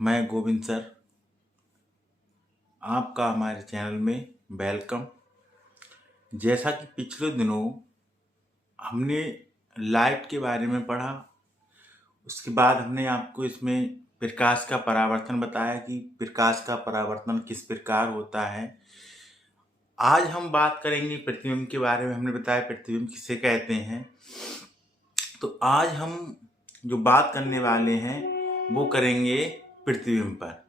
मैं गोविंद सर, आपका हमारे चैनल में वेलकम। जैसा कि पिछले दिनों हमने लाइट के बारे में पढ़ा, उसके बाद हमने आपको इसमें प्रकाश का परावर्तन बताया कि प्रकाश का परावर्तन किस प्रकार होता है। आज हम बात करेंगे प्रतिबिंब के बारे में। हमने बताया प्रतिबिंब किसे कहते हैं। तो आज हम जो बात करने वाले हैं वो करेंगे प्रतिबिंब पर,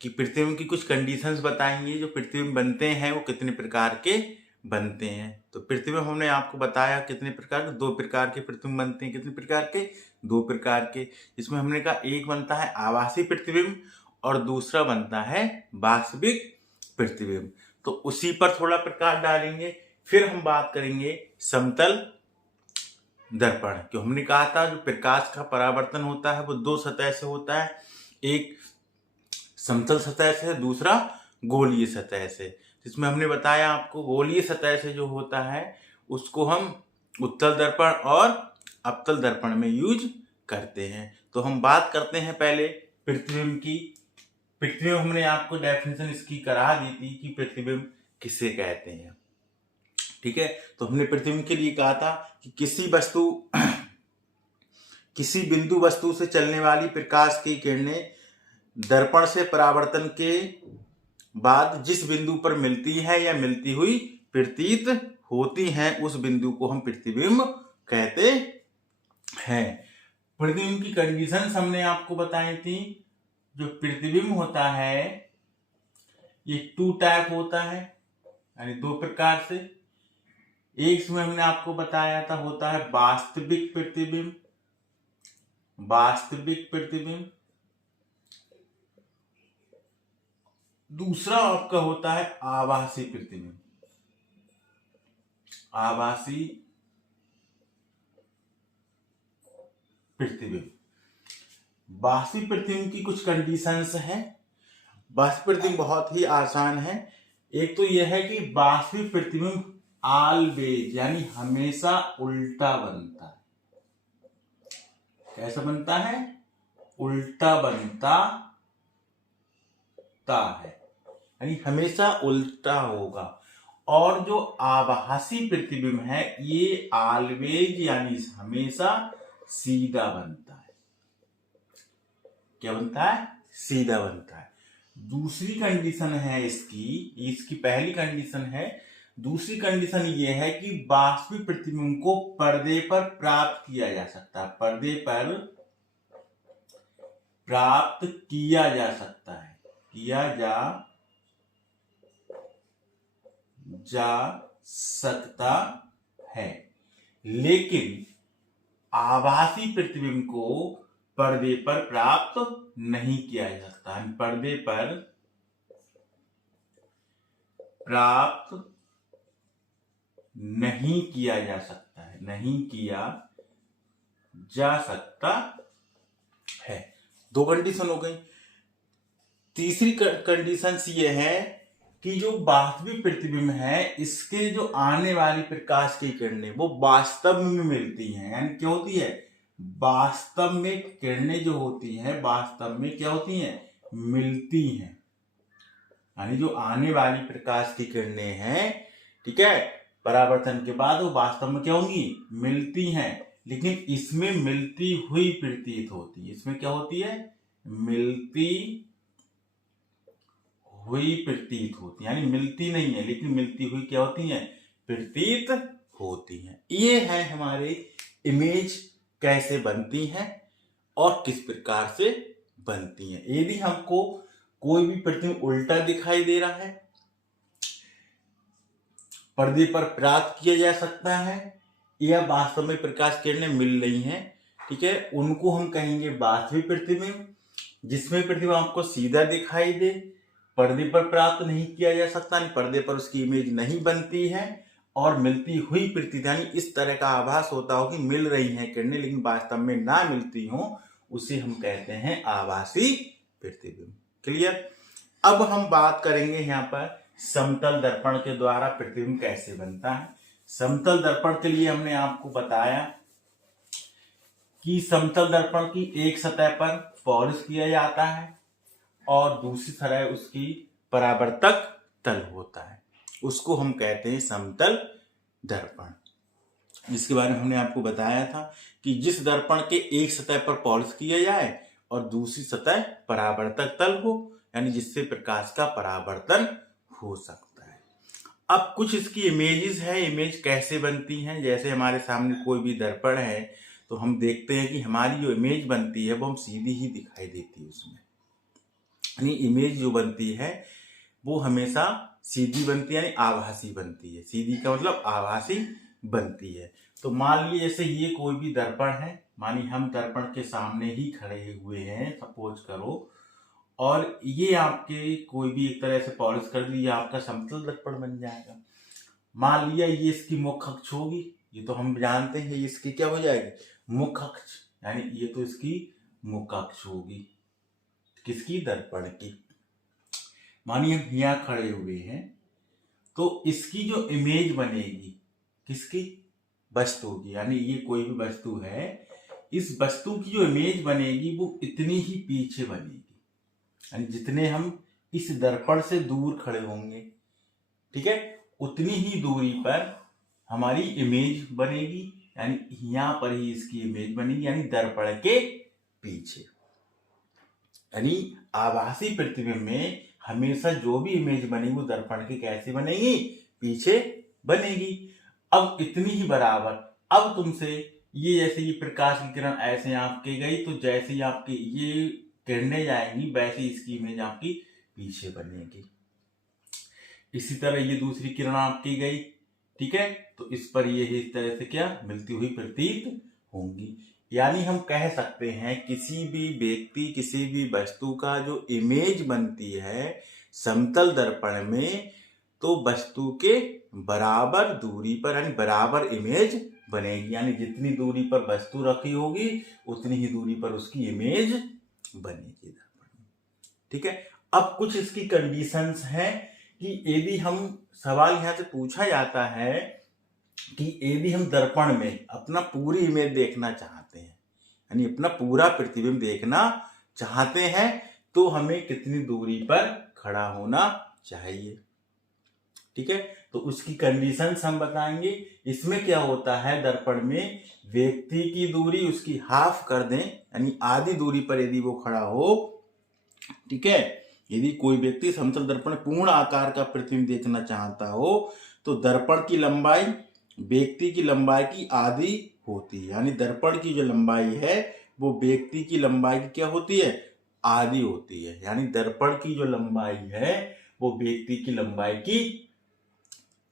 कि प्रतिबिंब की कुछ कंडीशंस बताएंगे। जो प्रतिबिंब बनते हैं वो कितने प्रकार के बनते हैं। तो प्रतिबिंब हमने आपको बताया कितने प्रकार के, 2 प्रकार के प्रतिबिंब बनते हैं। कितने प्रकार के? 2 प्रकार के। इसमें हमने कहा एक बनता है आभासी प्रतिबिंब और दूसरा बनता है वास्तविक प्रतिबिंब। तो उसी पर थोड़ा प्रकाश डालेंगे। फिर हम बात करेंगे समतल दर्पण। जो हमने कहा था जो प्रकाश का परावर्तन होता है वो 2 सतह से होता है, एक समतल सतह से, दूसरा गोलीय सतह से। जिसमें हमने बताया आपको गोलीय सतह से जो होता है उसको हम उत्तल दर्पण और अवतल दर्पण में यूज करते हैं। तो हम बात करते हैं पहले प्रतिबिंब की। प्रतिबिंब हमने आपको डेफिनेशन इसकी करा दी थी कि प्रतिबिंब किसे कहते हैं। ठीक है, तो हमने प्रतिबिंब के लिए कहा था कि किसी बिंदु वस्तु से चलने वाली प्रकाश की किरणें दर्पण से परावर्तन के बाद जिस बिंदु पर मिलती है या मिलती हुई प्रतीत होती हैं उस बिंदु को हम प्रतिबिंब कहते हैं। प्रतिबिंब की कंडीशंस हमने आपको बताई थी। जो प्रतिबिंब होता है ये 2 टाइप होता है, यानी 2 प्रकार से। एक इसमें हमने आपको बताया था होता है वास्तविक प्रतिबिंब। दूसरा आपका होता है आभासी प्रतिबिंब। वास्तविक प्रतिबिंब की कुछ कंडीशंस हैं। वास्तविक प्रतिबिंब बहुत ही आसान है। एक तो यह है कि वास्तविक प्रतिबिंब ऑलवेज यानी हमेशा उल्टा बनता है। कैसा बनता है? उल्टा बनता है, यानी हमेशा उल्टा होगा। और जो आभासी प्रतिबिंब है ये ऑलवेज यानी हमेशा सीधा बनता है। क्या बनता है? सीधा बनता है। दूसरी कंडीशन है इसकी पहली कंडीशन है। दूसरी कंडीशन ये है कि वास्तविक प्रतिबिंब को पर्दे पर प्राप्त किया जा सकता है। पर्दे पर प्राप्त किया जा सकता है, किया जा सकता है। लेकिन आभासी प्रतिबिंब को पर्दे पर प्राप्त नहीं किया जा सकता है। पर्दे पर प्राप्त नहीं किया जा सकता है, नहीं किया जा सकता है। 2 कंडीशन हो गई। तीसरी कंडीशन ये है कि जो वास्तविक प्रतिबिंब है इसके जो आने वाली प्रकाश की किरणें वो वास्तव में मिलती हैं। यानी क्या होती है? वास्तव में किरणें जो होती हैं वास्तव में क्या होती हैं? मिलती हैं। यानी जो आने वाली प्रकाश की किरणें हैं, ठीक है, परावर्तन के बाद वो वास्तव में क्या होंगी? मिलती हैं। लेकिन इसमें मिलती हुई प्रतीत होती है। इसमें क्या होती है? मिलती हुई प्रतीत होती है। यानी मिलती नहीं है लेकिन मिलती हुई क्या होती है? प्रतीत होती है। ये है हमारे इमेज कैसे बनती हैं और किस प्रकार से बनती हैं। यदि हमको कोई भी प्रतिबिंब उल्टा दिखाई दे रहा है, पर्दे पर प्राप्त किया जा सकता है या वास्तव में प्रकाश किरणें मिल रही हैं, ठीक है, उनको हम कहेंगे वास्तविक प्रतिबिंब। जिसमें प्रतिबिंब आपको सीधा दिखाई दे, पर्दे पर प्राप्त नहीं किया जा सकता, पर्दे पर उसकी इमेज नहीं बनती है और मिलती हुई प्रतीत, यानी इस तरह का आभास होता हो कि मिल रही हैं किरणें लेकिन वास्तव में ना मिलती हो, उसे हम कहते हैं आभासी प्रतिबिंब। क्लियर? अब हम बात करेंगे यहाँ पर समतल दर्पण के द्वारा प्रतिबिंब कैसे बनता है। समतल दर्पण के लिए हमने आपको बताया कि समतल दर्पण की एक सतह पर पॉलिश किया जाता है और दूसरी तरह उसकी परावर्तक तल होता है, उसको हम कहते हैं समतल दर्पण। जिसके बारे में हमने आपको बताया था कि जिस दर्पण के एक सतह पर पॉलिश किया जाए और दूसरी सतह परावर्तक तल हो, यानी जिससे प्रकाश का परावर्तन हो सकता है। अब कुछ इसकी इमेजेस है, इमेज कैसे बनती हैं। जैसे हमारे सामने कोई भी दर्पण है तो हम देखते हैं कि हमारी जो इमेज बनती है वो हम सीधी ही दिखाई देती है उसमें, यानी इमेज जो बनती है वो हमेशा सीधी बनती है, यानी आभासी बनती है। सीधी का मतलब आभासी बनती है। तो मान लीजिए जैसे ये कोई भी दर्पण है, मानिए हम दर्पण के सामने ही खड़े हुए हैं सपोज करो, और ये आपके कोई भी एक तरह से पॉलिश कर दी, आपका समतल दर्पण बन जाएगा। मान लिया ये इसकी मुख्य अक्ष होगी, ये तो हम जानते हैं ये इसकी क्या हो जाएगी, मुख्य अक्ष, यानी ये तो इसकी मुख्य अक्ष होगी किसकी, दर्पण की। मानिए हम यहाँ खड़े हुए हैं तो इसकी जो इमेज बनेगी किसकी, वस्तु की, यानी ये कोई भी वस्तु है, इस वस्तु की जो इमेज बनेगी वो इतनी ही पीछे बनेगी, यानी जितने हम इस दर्पण से दूर खड़े होंगे, ठीक है, उतनी ही दूरी पर हमारी इमेज बनेगी, यानी यहां पर ही इसकी इमेज बनेगी, यानी दर्पण के पीछे। यानी आभासी प्रतिबिंब में हमेशा जो भी इमेज बनेगी वो दर्पण की कैसे बनेगी, पीछे बनेगी। अब इतनी ही बराबर, अब तुमसे ये जैसे ये प्रकाश की किरण ऐसे आपके गई तो जैसे ही आपकी ये किरणें जाएंगी वैसे इसकी इमेज आपकी पीछे बनेगी। इसी तरह ये दूसरी किरण आपकी गई, ठीक है, तो इस पर ये इस तरह से क्या मिलती हुई प्रतीत होंगी। यानी हम कह सकते हैं किसी भी व्यक्ति किसी भी वस्तु का जो इमेज बनती है समतल दर्पण में, तो वस्तु के बराबर दूरी पर, यानी बराबर इमेज बनेगी, यानी जितनी दूरी पर वस्तु रखी होगी उतनी ही दूरी पर उसकी इमेज बनेगी दर्पण में, ठीक है। अब कुछ इसकी कंडीशंस हैं कि यदि हम, सवाल यहां से पूछा जाता है कि यदि हम दर्पण में अपना पूरी इमेज देखना चाहते हैं, यानी अपना पूरा प्रतिबिंब देखना चाहते हैं, तो हमें कितनी दूरी पर खड़ा होना चाहिए, ठीक है। तो उसकी कंडीशंस हम बताएंगे। इसमें क्या होता है, दर्पण में व्यक्ति की दूरी उसकी हाफ कर दें, यानी आधी दूरी पर यदि वो खड़ा हो, ठीक है, यदि कोई व्यक्ति समतल दर्पण पूर्ण आकार का प्रतिबिंब देखना चाहता हो तो दर्पण की लंबाई व्यक्ति की लंबाई की आधी होती है, यानी दर्पण की जो लंबाई है वो व्यक्ति की लंबाई की क्या होती है, आधी होती है, यानी दर्पण की जो लंबाई है वो व्यक्ति की लंबाई की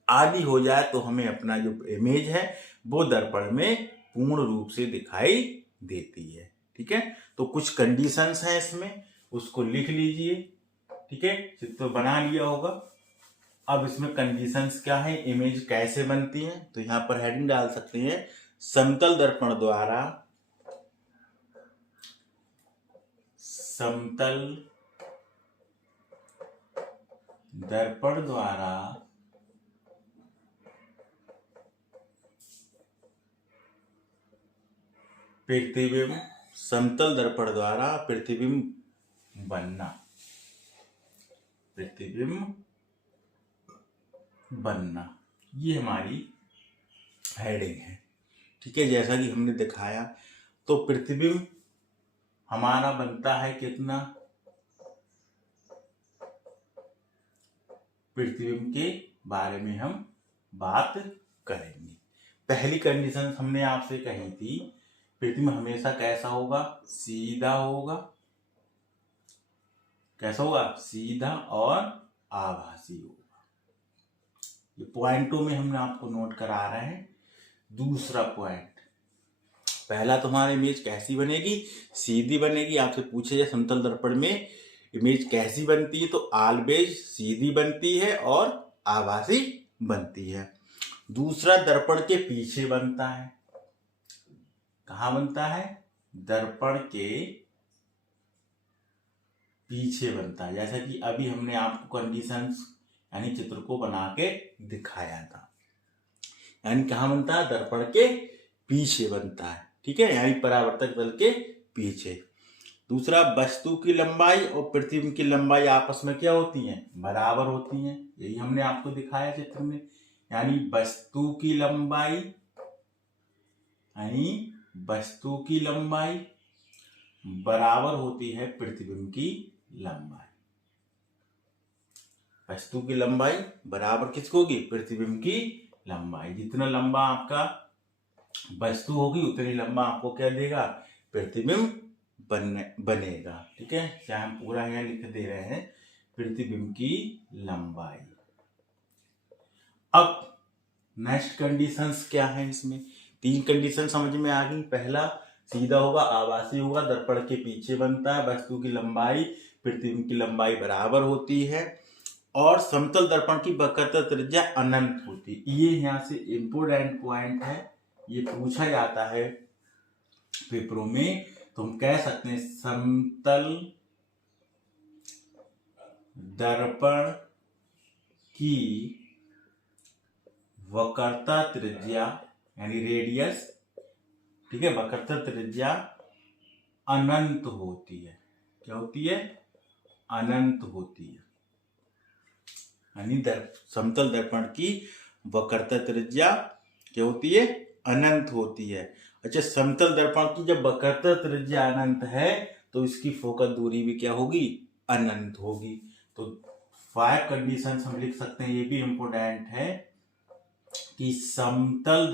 आधी हो जाए तो हमें अपना जो इमेज है वो दर्पण में पूर्ण रूप से दिखाई देती है, ठीक है। तो कुछ कंडीशंस हैं इसमें, उसको लिख लीजिए, ठीक है, चित्र तो बना लिया होगा। अब इसमें कंडीशंस क्या है, इमेज कैसे बनती है, तो यहां पर हेडिंग डाल सकते हैं, समतल दर्पण द्वारा प्रतिबिंब, समतल दर्पण द्वारा प्रतिबिंब बनना, ये हमारी हेडिंग है, ठीक है। जैसा कि हमने दिखाया तो प्रतिबिंब हमारा बनता है कितना, प्रतिबिंब के बारे में हम बात करेंगे। पहली कंडीशन हमने आपसे कही थी, प्रतिबिंब हमेशा कैसा होगा, सीधा होगा, कैसा होगा, सीधा और आभासी होगा। ये पॉइंटों में हमने आपको नोट करा रहे हैं। दूसरा पॉइंट, पहला तुम्हारी इमेज कैसी बनेगी, सीधी बनेगी। आपसे पूछे जाए समतल दर्पण में इमेज कैसी बनती है, तो ऑलवेज सीधी बनती है और आभासी बनती है। दूसरा, दर्पण के पीछे बनता है। कहां बनता है, दर्पण के पीछे बनता है, जैसा कि अभी हमने आपको कंडीशंस यानी चित्र को बना के दिखाया था। यानी कहां बनता है, दर्पण के पीछे बनता है। ठीक है, यानी परावर्तक तल के पीछे। दूसरा, वस्तु की लंबाई और प्रतिबिंब की लंबाई आपस में क्या होती हैं, बराबर होती हैं। यही हमने आपको दिखाया चित्र में, यानी वस्तु की लंबाई बराबर होती है प्रतिबिंब की लंबाई। वस्तु की लंबाई बराबर किसको होगी, प्रतिबिंब की लंबाई। जितना लंबा आपका वस्तु होगी उतनी लंबा आपको क्या देगा, प्रतिबिंब बनेगा। ठीक है, चाहे हम पूरा यहाँ लिख दे रहे हैं प्रतिबिंब की लंबाई। अब नेक्स्ट कंडीशंस क्या है, इसमें 3 कंडीशन समझ में आ गई। पहला सीधा होगा, आभासी होगा, दर्पण के पीछे बनता है, वस्तु की लंबाई प्रतिबिंब की लंबाई बराबर होती है, और समतल दर्पण की वक्रता त्रिज्या अनंत होती है। ये यहाँ से इंपोर्टेंट पॉइंट है, ये पूछा जाता है पेपरों में। तो हम कह सकते हैं समतल दर्पण की वक्रता त्रिज्या यानी रेडियस, ठीक है, वक्रता त्रिज्या अनंत होती है। क्या होती है, अनंत होती है, यानी समतल दर्पण की वक्रता त्रिज्या क्या होती है, अनंत होती है। अच्छा, समतल दर्पण की जब वक्रता त्रिज्या अनंत है तो इसकी फोकस दूरी भी क्या होगी, अनंत होगी। तो 5 कंडीशन हम लिख सकते हैं, ये भी इंपोर्टेंट है कि समतल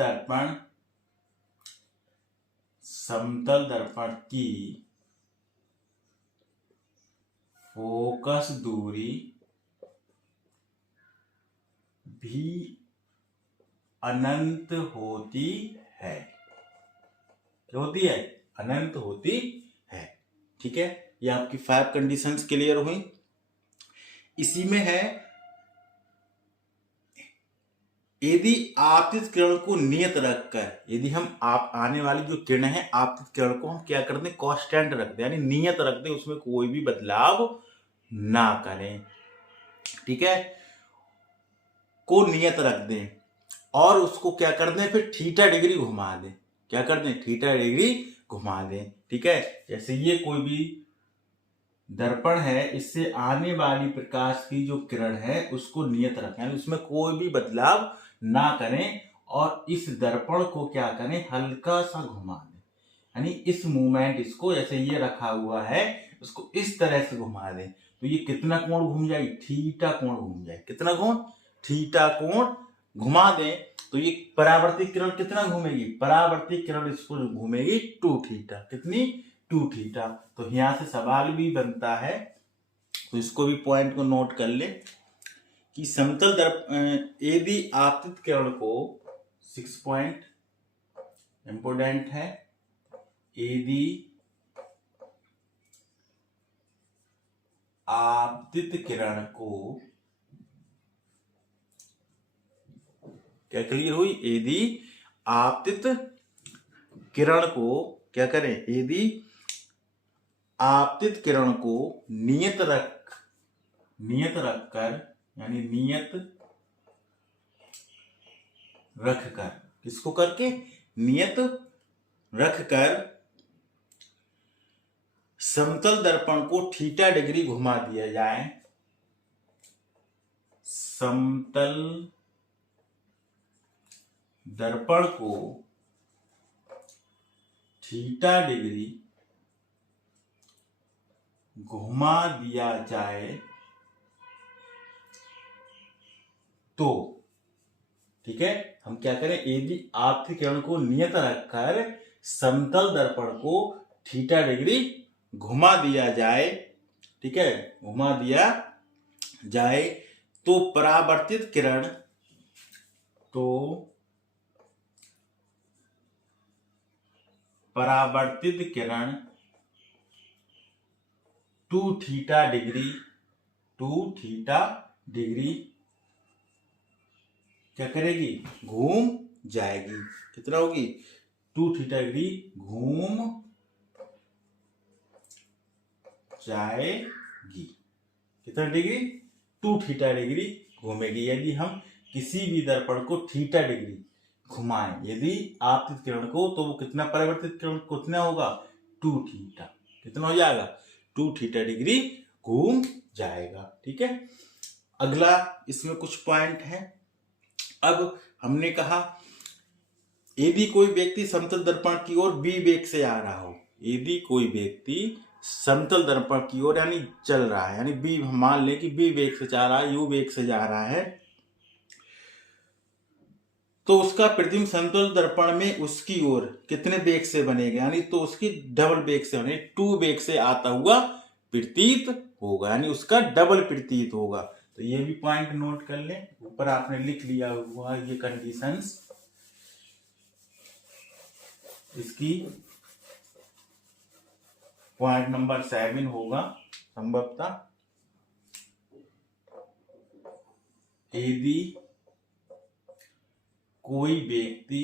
दर्पण की फोकस दूरी भी अनंत होती है। क्या होती है, अनंत होती है। ठीक है, ये आपकी 5 कंडीशंस क्लियर हुई। इसी में है, यदि आपतित किरण को नियत रखकर, यदि हम आने वाली जो किरण है आपतित किरण को हम क्या करते हैं, कांस्टेंट रखते हैं, यानी नियत रखते हैं, उसमें कोई भी बदलाव ना करें। ठीक है, को नियत रख दें और उसको क्या कर दें, फिर थीटा डिग्री घुमा दें। क्या कर दें, थीटा डिग्री घुमा दें। ठीक है, जैसे ये कोई भी दर्पण है, इससे आने वाली प्रकाश की जो किरण है उसको नियत रखें, यानी उसमें कोई भी बदलाव ना करें, और इस दर्पण को क्या करें, हल्का सा घुमा दें, यानी इस मूवमेंट, इसको जैसे ये रखा हुआ है उसको इस तरह से घुमा दें। तो ये कितना कोण घूम जाए, थीटा कोण घूम जाए। कितना कोण, थीटा कोण घुमा दें तो ये परावर्तित किरण कितना घूमेगी, परावर्तित किरण इसको घूमेगी 2 थीटा। कितनी, 2 थीटा। तो यहां से सवाल भी बनता है, तो इसको भी पॉइंट को नोट कर ले कि समतल यदि आपतित किरण को 6 पॉइंट इंपोर्टेंट है, यदि आपतित किरण को, क्या क्लियर हुई, यदि आपतित किरण को क्या करें, यदि आपतित किरण को नियत रखकर, यानी नियत रखकर, किसको करके, नियत रखकर समतल दर्पण को थीटा डिग्री घुमा दिया जाए, समतल दर्पण को थीटा डिग्री घुमा दिया जाए तो, ठीक है, हम क्या करें, यदि आपतित किरण को नियत रखकर समतल दर्पण को थीटा डिग्री घुमा दिया जाए, ठीक है, घुमा दिया जाए तो परावर्तित किरण, तो परावर्तित किरण 2 थीटा डिग्री क्या करेगी, घूम जाएगी। कितना होगी, 2 थीटा डिग्री घूम जाएगी। कितना डिग्री, 2 थीटा डिग्री घूमेगी। यदि हम किसी भी दर्पण को थीटा डिग्री घुमाएं यदि आपतित किरण को, तो वो कितना परिवर्तित किरण कितना होगा, 2 थीटा। कितना हो जाएगा, 2 थीटा डिग्री घूम जाएगा। ठीक है, अगला इसमें कुछ पॉइंट है। अब हमने कहा यदि कोई व्यक्ति समतल दर्पण की ओर बी वेग से आ रहा हो, यदि कोई व्यक्ति समतल दर्पण की ओर यानी चल रहा है, यानी बी, मान ले कि बी वेग से जा रहा है, यू वेग से जा रहा है, तो उसका प्रतिबिंब समतल दर्पण में उसकी ओर कितने वेग से बनेगा, यानी तो उसकी डबल वेग से, यानी 2 वेग से आता हुआ प्रतीत होगा, यानी उसका डबल प्रतीत होगा। तो ये भी पॉइंट नोट कर लें, ऊपर आपने लिख लिया हुआ ये कंडीशंस, इसकी पॉइंट नंबर 7 होगा संभवतः। यदि कोई व्यक्ति,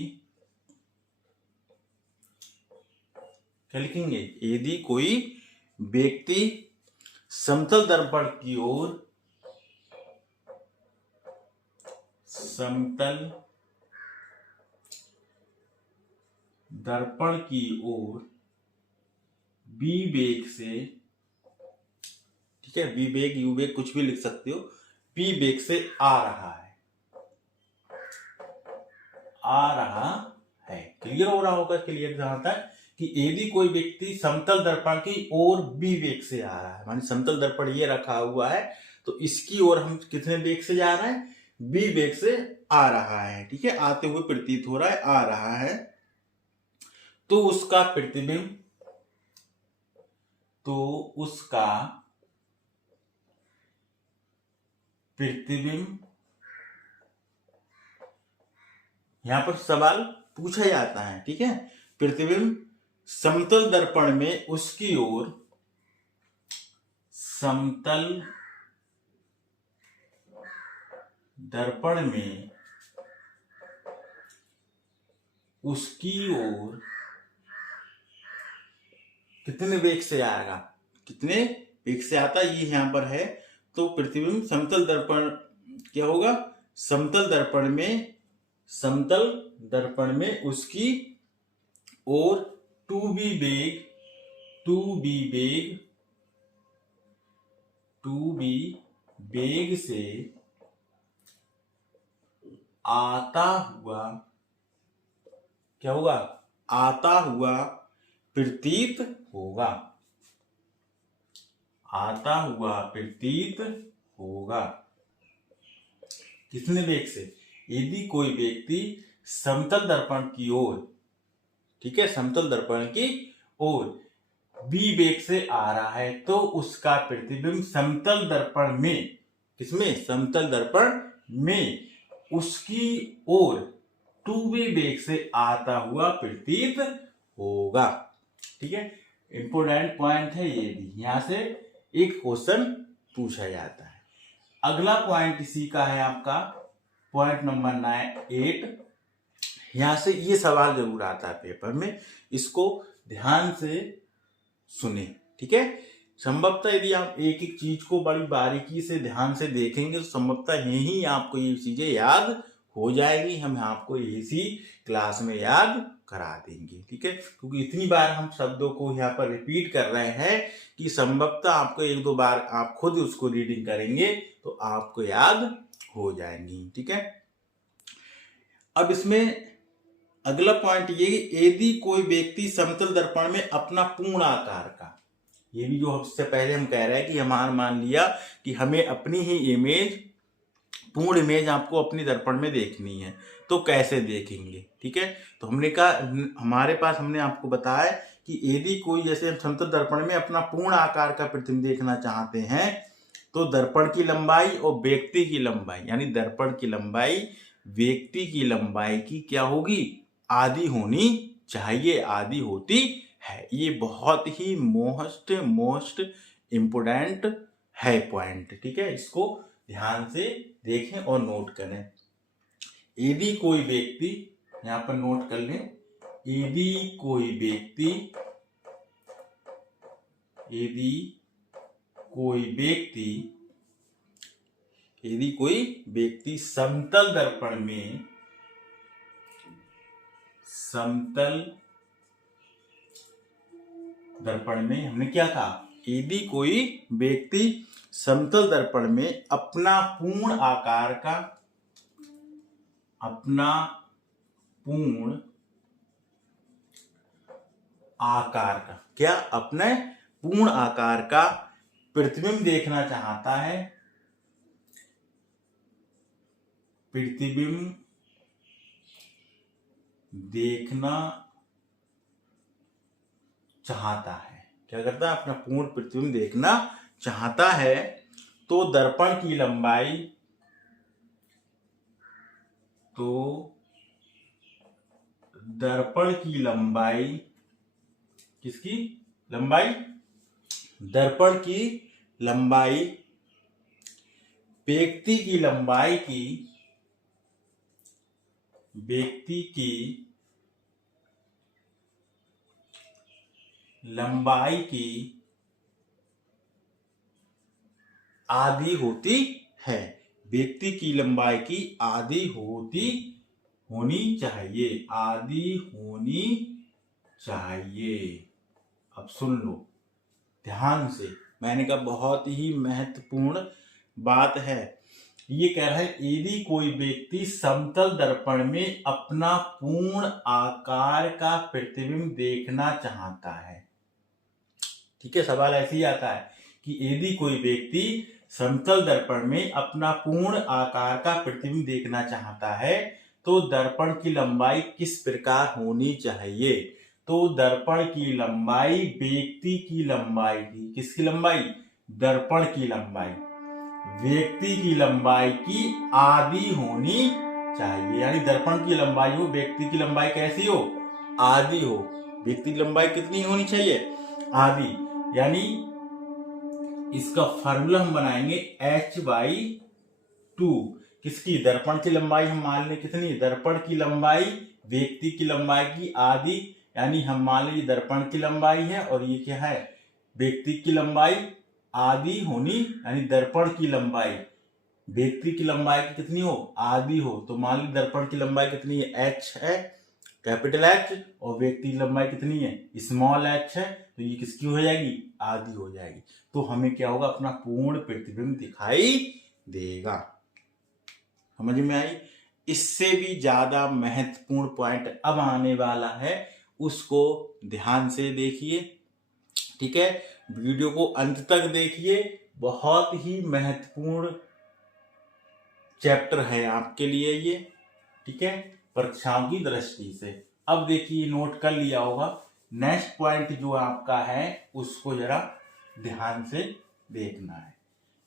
क्या लिखेंगे, यदि कोई व्यक्ति समतल दर्पण की ओर, समतल दर्पण की ओर बी वेग से, ठीक है, बी वेग यू वेग कुछ भी लिख सकते हो, बी वेग से आ रहा है, क्लियर हो रहा होगा, क्लियर जहां तक कि यदि कोई व्यक्ति समतल दर्पण की ओर बी वेग से आ रहा है, माने समतल दर्पण ये रखा हुआ है, तो इसकी ओर हम कितने वेग से जा रहे हैं, बी वेग से आ रहा है। ठीक है, आते हुए प्रतीत हो रहा है, आ रहा है, तो उसका प्रतिबिंब, तो उसका प्रतिबिंब, यहां पर सवाल पूछा जाता है, ठीक है, प्रतिबिंब समतल दर्पण में उसकी ओर, समतल दर्पण में उसकी ओर कितने वेग से आएगा, कितने वेग से आता है, ये यहां पर है। तो प्रतिबिंब समतल दर्पण क्या होगा, समतल दर्पण में, समतल दर्पण में उसकी ओर 2b वेग, 2b वेग, 2b वेग से आता हुआ, क्या होगा, आता हुआ प्रतीत होगा, आता हुआ प्रतीत होगा। कितने वेग से, यदि कोई व्यक्ति समतल दर्पण की ओर, ठीक है, समतल दर्पण की ओर बी वेग से आ रहा है, तो उसका प्रतिबिंब समतल दर्पण में, किसमें, समतल दर्पण में उसकी ओर 2b वेग से आता हुआ प्रतीत होगा। ठीक है, इंपोर्टेंट पॉइंट है ये भी, यहां से एक क्वेश्चन पूछा जाता है। अगला पॉइंट इसी का है आपका पॉइंट नंबर 8। यहां से ये सवाल जरूर आता है पेपर में, इसको ध्यान से सुने। ठीक है, संभवतः यदि आप एक एक चीज को बड़ी बारीकी से ध्यान से देखेंगे तो संभवतः यही आपको ये चीजें याद हो जाएगी, हम आपको इसी क्लास में याद करा देंगे। ठीक है, क्योंकि इतनी बार हम शब्दों को यहाँ पर रिपीट कर रहे हैं कि संभवतः आपको 1-2 बार आप खुद उसको रीडिंग करेंगे तो आपको याद हो जाएंगी। ठीक है, अब इसमें अगला पॉइंट ये, यदि कोई व्यक्ति समतल दर्पण में अपना पूर्ण आकार का, ये भी जो उससे पहले हम कह रहे हैं कि हमारा मान लिया कि हमें अपनी ही इमेज, पूर्ण इमेज आपको अपनी दर्पण में देखनी है, तो कैसे देखेंगे। ठीक है, तो हमने कहा, हमारे पास हमने आपको बताया कि यदि कोई, जैसे हम समतल दर्पण में अपना पूर्ण आकार का प्रतिबिंब देखना चाहते हैं, तो दर्पण की लंबाई और व्यक्ति की लंबाई, यानी दर्पण की लंबाई व्यक्ति की लंबाई की क्या होगी, आधी होनी चाहिए, आधी होती है। ये बहुत ही मोस्ट इंपोर्टेंट है पॉइंट। ठीक है, इसको ध्यान से देखें और नोट करें। यदि कोई व्यक्ति, यहां पर नोट कर लें, यदि कोई व्यक्ति, यदि कोई व्यक्ति समतल दर्पण में समतल दर्पण में हमने क्या कहा, यदि कोई व्यक्ति समतल दर्पण में अपना पूर्ण आकार का अपने पूर्ण आकार का प्रतिबिंब देखना चाहता है, प्रतिबिंब देखना चाहता है, क्या करता है, अपना पूर्ण प्रतिबिंब देखना चाहता है, तो दर्पण की लंबाई, किसकी लंबाई, दर्पण की लंबाई व्यक्ति की लंबाई की आधी होती है, व्यक्ति की लंबाई की आधी होनी चाहिए। अब सुन लो ध्यान से, मैंने कहा बहुत ही महत्वपूर्ण बात है। ये कह रहा है यदि कोई व्यक्ति समतल दर्पण में अपना पूर्ण आकार का प्रतिबिंब देखना चाहता है, ठीक है, सवाल ऐसे ही आता है कि यदि कोई व्यक्ति समतल दर्पण में अपना पूर्ण आकार का प्रतिबिंब देखना चाहता है, तो दर्पण की लंबाई किस प्रकार होनी चाहिए। तो दर्पण की लंबाई व्यक्ति की लंबाई की, किसकी लंबाई, दर्पण की लंबाई व्यक्ति की लंबाई की आधी होनी चाहिए, यानी दर्पण की लंबाई हो, व्यक्ति की लंबाई कैसी हो, आधी हो। व्यक्ति की लंबाई कितनी होनी चाहिए, आधी, यानी इसका फार्मूला हम बनाएंगे h/2, किसकी, दर्पण की लंबाई हम मान लें कितनी, दर्पण की लंबाई व्यक्ति की लंबाई की आधी, यानी हम मान लीजिए दर्पण की लंबाई है और ये क्या है, व्यक्ति की लंबाई आधी होनी, यानी दर्पण की लंबाई व्यक्ति की लंबाई की कितनी हो, आधी हो, तो मान लीजिए दर्पण की लंबाई कितनी है, h है, कैपिटल H, और व्यक्ति की लंबाई कितनी है, स्मॉल h है, तो ये किसकी हो जाएगी, आधी हो जाएगी। तो हमें क्या होगा, अपना पूर्ण प्रतिबिंब दिखाई देगा। समझ में आई। इससे भी ज्यादा महत्वपूर्ण पॉइंट अब आने वाला है, उसको ध्यान से देखिए, ठीक है, वीडियो को अंत तक देखिए, बहुत ही महत्वपूर्ण चैप्टर है आपके लिए ये, ठीक है, परीक्षाओं की दृष्टि से। अब देखिए नोट कर लिया होगा, नेक्स्ट पॉइंट जो आपका है उसको जरा ध्यान से देखना है।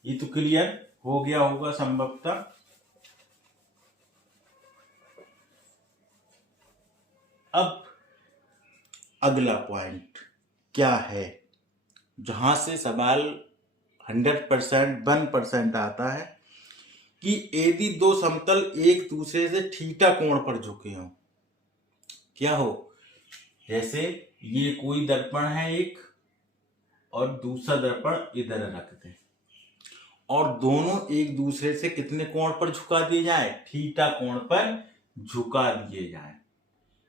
ये तो क्लियर हो गया होगा संभवतः। अब अगला पॉइंट क्या है, जहां से सवाल 100% 1% आता है कि यदि दो समतल एक दूसरे से थीटा कोण पर झुके हों, क्या हो, जैसे ये कोई दर्पण है एक और दूसरा दर्पण इधर रख दे, और दोनों एक दूसरे से कितने कोण पर झुका दिए जाए, थीटा कोण पर झुका दिए जाए,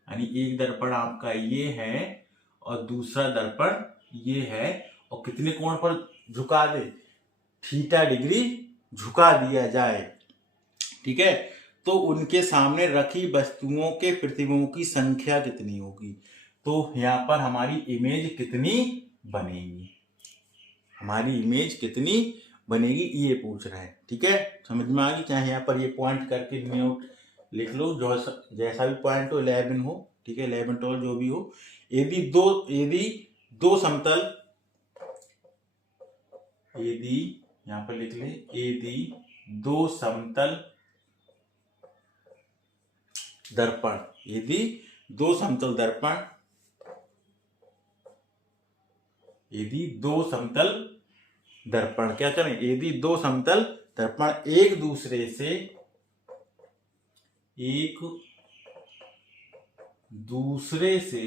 यानी एक दर्पण आपका ये है और दूसरा दर्पण ये है, और कितने कोण पर झुका दे, थीटा डिग्री झुका दिया जाए, ठीक है, तो उनके सामने रखी वस्तुओं के प्रतिबिंबों की संख्या कितनी होगी। तो यहाँ पर हमारी इमेज कितनी बनेगी, हमारी इमेज कितनी बनेगी, ये पूछ रहे हैं, ठीक है, समझ में आ गई। चाहे यहाँ पर ये पॉइंट करके नोट लिख लो, जो जैसा भी पॉइंट हो, 11 हो, ठीक है, 11 12 जो भी हो, यदि दो समतल, यदि यहाँ पर लिख ले, यदि दो समतल दर्पण, यदि दो समतल दर्पण, यदि दो समतल दर्पण क्या करें, यदि दो समतल दर्पण एक दूसरे से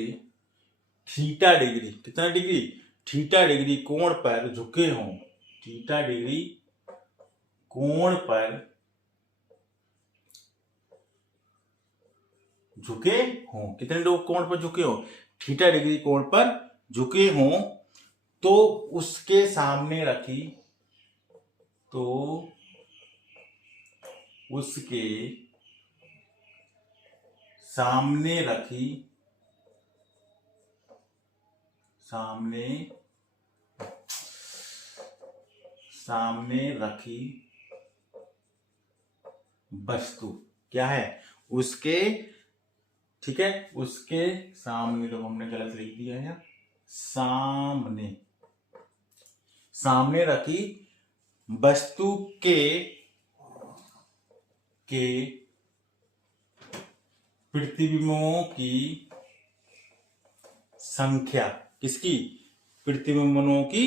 थीटा डिग्री, कितना डिग्री, थीटा डिग्री कोण पर झुके हों, थीटा डिग्री कोण पर झुके हों, कितने लोग कोण पर झुके हों, थीटा डिग्री कोण पर झुके हों, तो उसके सामने रखी, तो उसके सामने रखी, सामने रखी वस्तु क्या है, उसके, ठीक है, उसके सामने, तो हमने गलत लिख दिया है, सामने रखी वस्तु के प्रतिबिंबों की संख्या, किसकी, प्रतिबिंबों की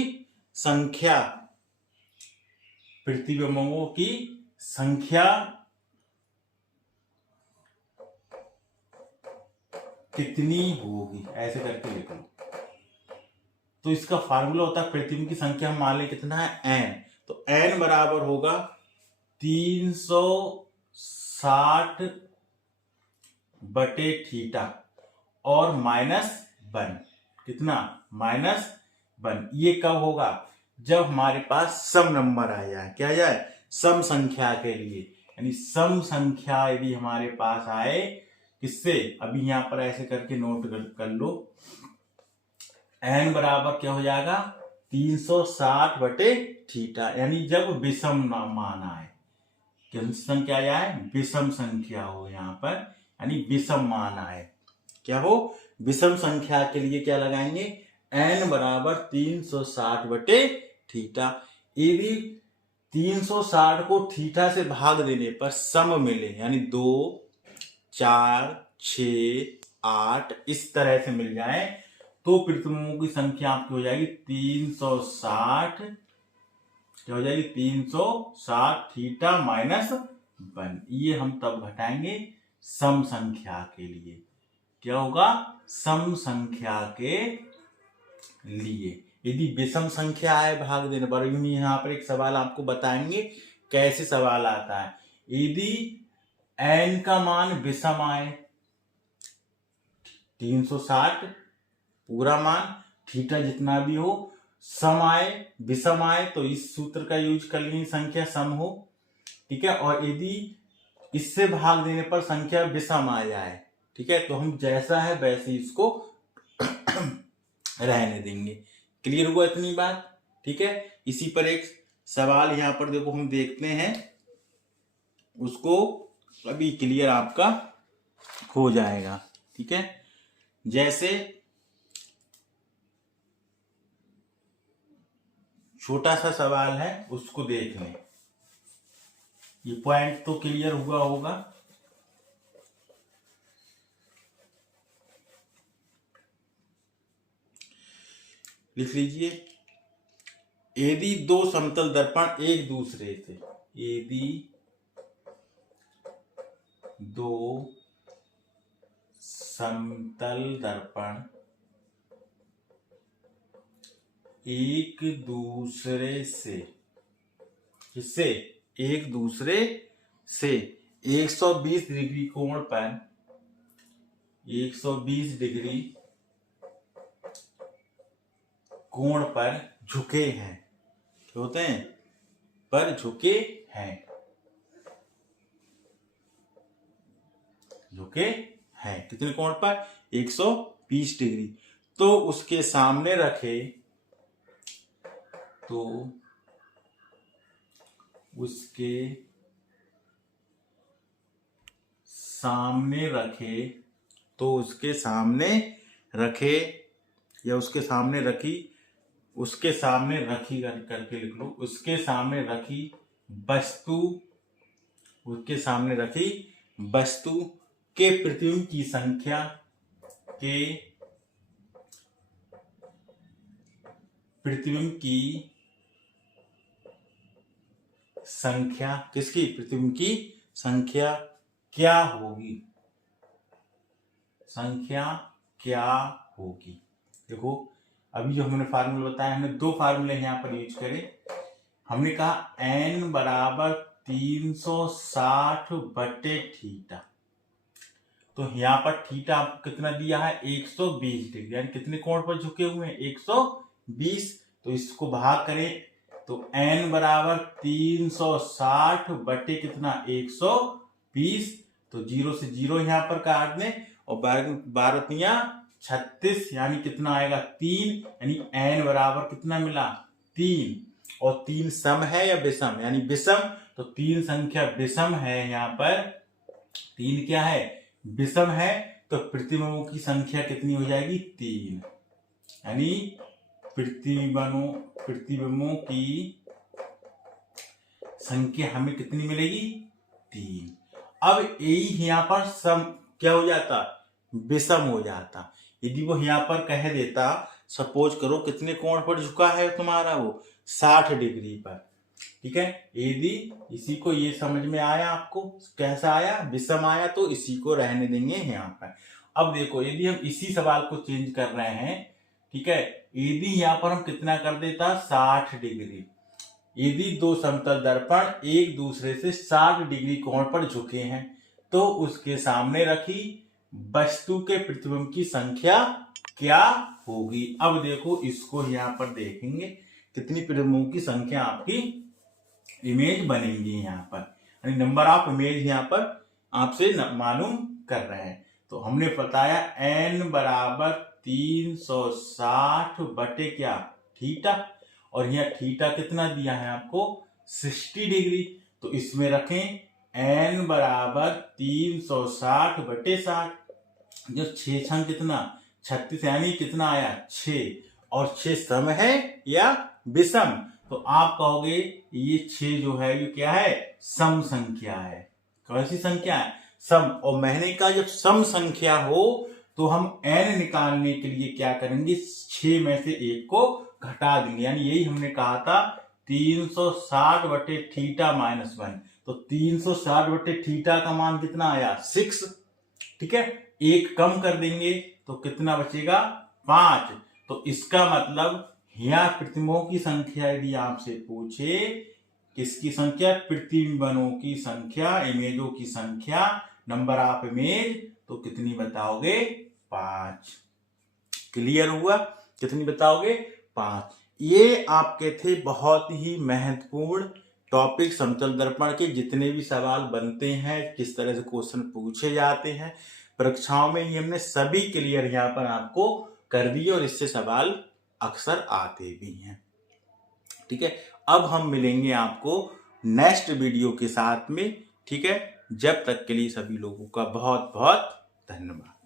संख्या, प्रतिबिंबों की संख्या कितनी होगी, ऐसे करके लिख लो। तो इसका फार्मूला होता है प्रतिबिंब की संख्या, हम मान लें कितना है n, तो n बराबर होगा 360 बटे थीटा और -1, कितना, -1। ये कब होगा, जब हमारे पास सम नंबर आ जाए, क्या आ जाए, सम संख्या के लिए, यानी सम संख्या यदि हमारे पास आए, किससे, अभी यहां पर ऐसे करके नोट कर लो, n बराबर क्या हो जाएगा 360 बटे थीटा, यानी जब विषम मान आए, किस संख्या आए, विषम संख्या हो यहां पर, यानी विषम मान आए, क्या हो, विषम संख्या के लिए क्या लगाएंगे, n बराबर 360 बटे थीटा। यदि 360 को थीटा से भाग देने पर सम मिले, यानी 2, 4, 6, 8 इस तरह से मिल जाए, तो प्रतिबिंबों की संख्या आपकी हो जाएगी 360, क्या हो जाएगी 360 थीटा -1। ये हम तब घटाएंगे सम संख्या के लिए, क्या होगा, सम संख्या के लिए। यदि विषम संख्या है भाग देने पर, यहां पर एक सवाल आपको बताएंगे कैसे सवाल आता है, यदि n का मान विषम आए, 360 पूरा मान, थीटा जितना भी हो, सम आए, विषम आए, तो इस सूत्र का यूज कर लेंगे, संख्या सम हो, ठीक है, और यदि इससे भाग देने पर संख्या विषम आ जाए, ठीक है, तो हम जैसा है वैसे इसको रहने देंगे। क्लियर हुआ इतनी बात, ठीक है। इसी पर एक सवाल यहां पर देखो हम देखते हैं, उसको अभी क्लियर आपका हो जाएगा, ठीक है। जैसे छोटा सा सवाल है, उसको देख लें, ये पॉइंट तो क्लियर हुआ होगा। लिख लीजिए, यदि दो समतल दर्पण एक दूसरे से, यदि दो समतल दर्पण एक दूसरे से, किससे, एक दूसरे से 120 डिग्री कोण पर, 120 डिग्री कोण पर झुके हैं, क्या होते हैं, पर झुके हैं, झुके हैं, कितने कोण पर, 120 डिग्री, तो उसके सामने रखे, तो उसके सामने रखे, तो उसके सामने रखे, या उसके सामने रखी, उसके सामने रखी करके लिख लो, उसके सामने रखी वस्तु, उसके सामने रखी वस्तु के प्रतिबिंब की संख्या, के प्रतिबिंब की संख्या, किसकी, प्रतिबिंब की संख्या क्या होगी, संख्या क्या होगी। देखो अभी जो हमने फार्मूला बताया, हमने दो फार्मूले यहां पर यूज करे, हमने कहा n बराबर 360 बटे थीटा, तो यहाँ पर थीटा आपको कितना दिया है 120 डिग्री, यानी कितने कोण पर झुके हुए हैं 120। तो इसको भाग करें तो n बराबर 360 बटे कितना 120। तो 0 से 0 यहाँ पर काट दें और 12 36, यानी कितना आएगा 3, यानी n बराबर कितना मिला 3। और 3 सम है या विषम, यानी विषम, तो 3 संख्या विषम है। यहाँ पर 3 क्या है विषम है, तो प्रतिबिंबों की संख्या कितनी हो जाएगी 3, यानी प्रतिबिंबों की संख्या हमें कितनी मिलेगी 3। अब यही यहाँ पर सम क्या हो जाता विषम हो जाता। यदि वो यहाँ पर कह देता सपोज करो कितने कोण पर झुका है तुम्हारा वो 60 डिग्री पर, ठीक है। यदि इसी को ये समझ में आया आपको कैसा आया विषम आया, तो इसी को रहने देंगे यहाँ पर। अब देखो यदि हम इसी सवाल को चेंज कर रहे हैं, ठीक है, यदि यहाँ पर हम कितना कर देता 60 डिग्री, यदि दो समतल दर्पण एक दूसरे से 60 डिग्री कोण पर झुके हैं तो उसके सामने रखी वस्तु के प्रतिबिंब की संख्या क्या होगी। अब देखो इसको यहाँ पर देखेंगे कितनी प्रतिबिंबों की संख्या आपकी इमेज बनेंगी यहाँ पर, यानी नंबर ऑफ इमेज यहाँ पर आपसे मालूम कर रहे हैं। तो हमने बताया n बराबर 360 बटे क्या थीटा, और यहाँ थीटा कितना दिया है आपको 60 डिग्री। तो इसमें रखें n बराबर 360 बटे 60, जो 6 छंग कितना 36, यानी कितना आया 6, और 6 सम है या विषम। तो आप कहोगे ये 6 जो है ये क्या है सम संख्या है। कौन सी संख्या है सम। और मैंने कहा जब सम संख्या हो तो हम n निकालने के लिए क्या करेंगे 6 में से 1 को घटा देंगे, यानी यही हमने कहा था 360 बटे थीटा माइनस 1। तो 360 बटे थीटा का मान कितना आया 6, ठीक है। 1 कम कर देंगे तो कितना बचेगा 5। तो इसका मतलब यहाँ प्रतिबिंबों की संख्या यदि आपसे पूछे किसकी संख्या प्रतिबिंबों की संख्या इमेजों की संख्या नंबर ऑफ इमेज, तो कितनी बताओगे 5। क्लियर हुआ कितनी बताओगे 5। ये आपके थे बहुत ही महत्वपूर्ण टॉपिक समतल दर्पण के। जितने भी सवाल बनते हैं किस तरह से क्वेश्चन पूछे जाते हैं परीक्षाओं में, ये हमने सभी क्लियर यहाँ पर आपको कर दिए और इससे सवाल अक्सर आते भी हैं, ठीक है। अब हम मिलेंगे आपको नेक्स्ट वीडियो के साथ में, ठीक है। जब तक के लिए सभी लोगों का बहुत बहुत धन्यवाद।